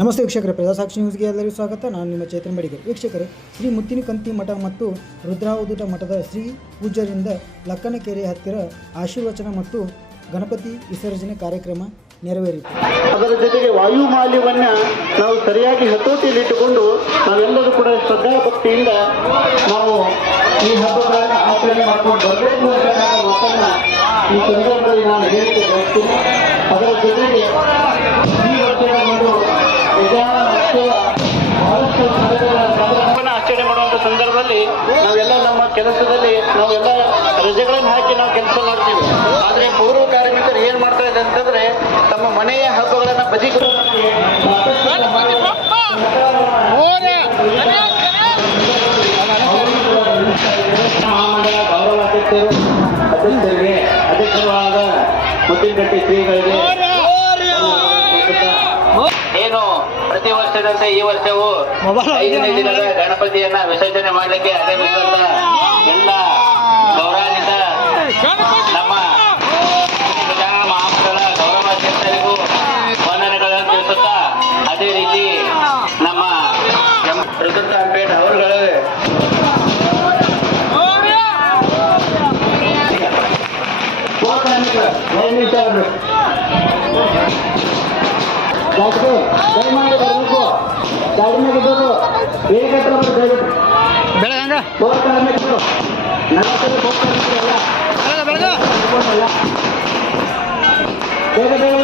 ನಮಸ್ತೆ ವೀಕ್ಷಕರೇ, ಪ್ರಜಾಸಾಕ್ಷಿ ನ್ಯೂಸ್ಗೆ ಎಲ್ಲರಿಗೂ ಸ್ವಾಗತ. ನಾನು ನಿಮ್ಮ ಚೇತನ್ ಬಡಿಗರ್. ವೀಕ್ಷಕರೇ, ಶ್ರೀ ಮುತ್ತಿನಕಂತಿ ಮಠ ಮತ್ತು ರುದ್ರಾವಧೂತ ಮಠದ ಶ್ರೀ ಪೂಜ್ಯರಿಂದ ಲಕ್ಕನಕೆರೆ ಹತ್ತಿರ ಆಶೀರ್ವಚನ ಮತ್ತು ಗಣಪತಿ ವಿಸರ್ಜನೆ ಕಾರ್ಯಕ್ರಮ ನೆರವೇರಿತು. ಅದರ ಜೊತೆಗೆ ವಾಯು ಮಾಲಿನ್ಯವನ್ನು ನಾವು ಸರಿಯಾಗಿ ಹತೋಟಿಯಲ್ಲಿಟ್ಟುಕೊಂಡು ನಾವೆಲ್ಲರೂ ಕೂಡ ಶ್ರದ್ಧಾ ಭಕ್ತಿಯಿಂದ ನಾವು ಈ ಹಬ್ಬಗಳನ್ನು ಆಚರಣೆ ಮಾಡಿಕೊಂಡು ಬರಬೇಕು ಅಂತ ಮಾತನ್ನ ಈ ಸಂದರ್ಭದಲ್ಲಿ ನಾನು ಹೇಳಿಕೆ ಬಯಸ್ತೀನಿ. ಅದರ ಜೊತೆಗೆ ಈ ವರ್ಷದ ಒಂದು ಆಚರಣೆ ಮಾಡುವಂಥ ಸಂದರ್ಭದಲ್ಲಿ ನಾವೆಲ್ಲ ನಮ್ಮ ಕೆಲಸದಲ್ಲಿ ನಾವೆಲ್ಲ ರಜೆಗಳನ್ನು ಹಾಕಿ ನಾವು ಕೆಲಸ ಮಾಡ್ತೀವಿ. ಆದರೆ ಪೂರ್ವ ಕಾರ್ಮಿಕರು ಏನ್ ಮಾಡ್ತಾ ಇದೆ ಅಂತಂದ್ರೆ ತಮ್ಮ ಮನೆಯ ಹಬ್ಬಗಳನ್ನ ಬದಿಗಳು ಗೌರವ ಅಧ್ಯಕ್ಷರಿಗೆ ಅಧ್ಯಕ್ಷರಾದ ಮುತ್ತಿನಕಟ್ಟಿ ಶ್ರೀಗಳಿಗೆ ಏನು ಪ್ರತಿ ವರ್ಷದಂತೆ ಈ ವರ್ಷವೂ 5ನೇ ದಿನದ ಗಣಪತಿಯನ್ನ ವಿಸರ್ಜನೆ ಮಾಡಲಿಕ್ಕೆ ಆಗಮಿಸಿದ ಎಲ್ಲ ಗೌರವಾನ್ವಿತ ನಮ್ಮ ಮಹಾಮಂಡಲ ಗೌರವಾಧ್ಯಕ್ಷರಿಗೂ ವಂದನೆಗಳನ್ನು ತಿಳಿಸುತ್ತಾ, ಅದೇ ರೀತಿ ನಮ್ಮ ಋತುಪೇಟ್ ಅವರುಗಳು ದಯಮಾಡಿ ಬರಬೇಕು. ಗಾಡಿ ಮೇಲೆ ಇದ್ದವರು ಬೇಗ ಬೆಳಗಂಗ ಕಾರ್ಮಿಕರು ಬೇಗ ಬೇಗ